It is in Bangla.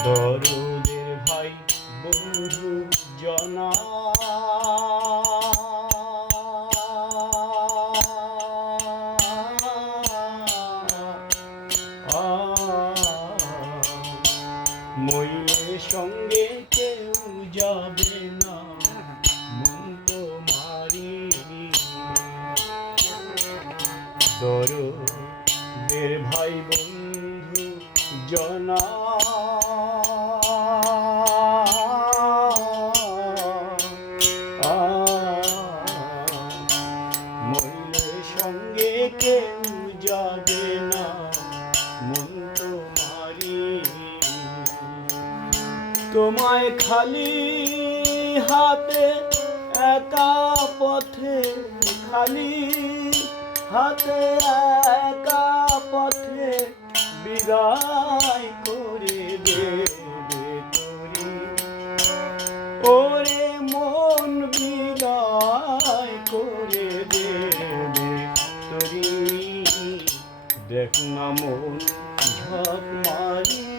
দরদের ভাই বন্ধু জনা মইয়ের সঙ্গে কেউ যাবে না মন তোমারি দরদের ভাই বন্ধু জনা মইয়ের সঙ্গে কেউ যাবে না মন তোমারি তোমায় খালি হাতে একা পথে খালি হাতে একা পথে বিদায় করে দেবে তোরি ওরে মন বিদায় করে দেবে তোরি দেখ না মন ঝক মারি